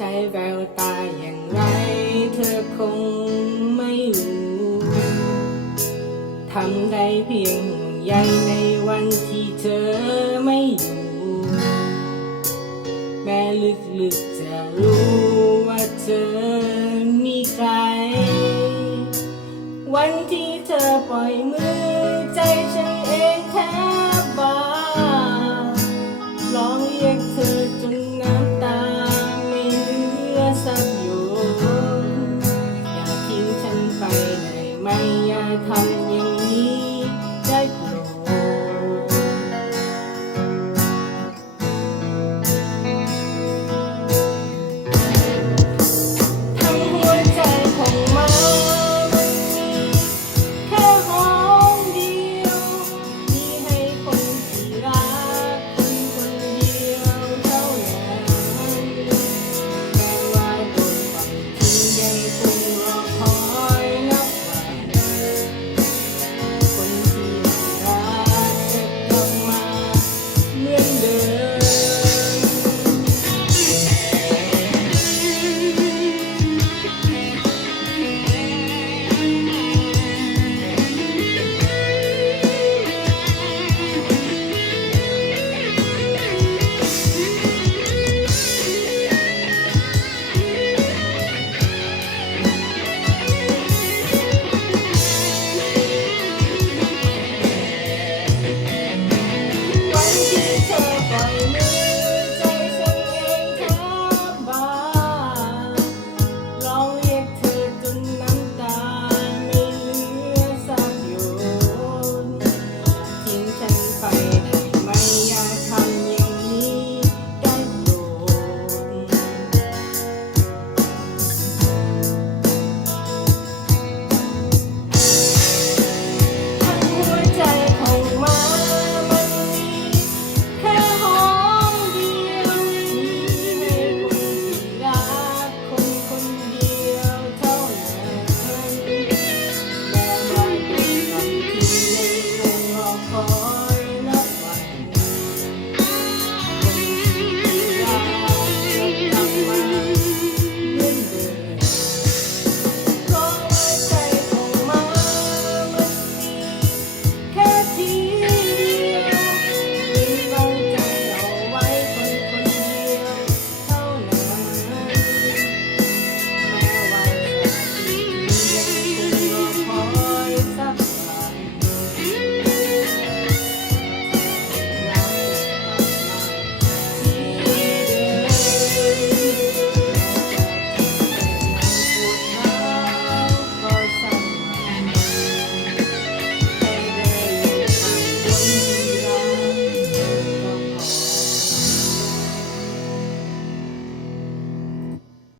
ใช้แววตาอย่างไร เธอคงไม่รู้ ทำได้เพียงห่ใยในวันที่เธอไม่อยู่ แม่ลึกๆจะรู้ว่าเธอมีใคร วันที่เธอปล่อยมือ Amém.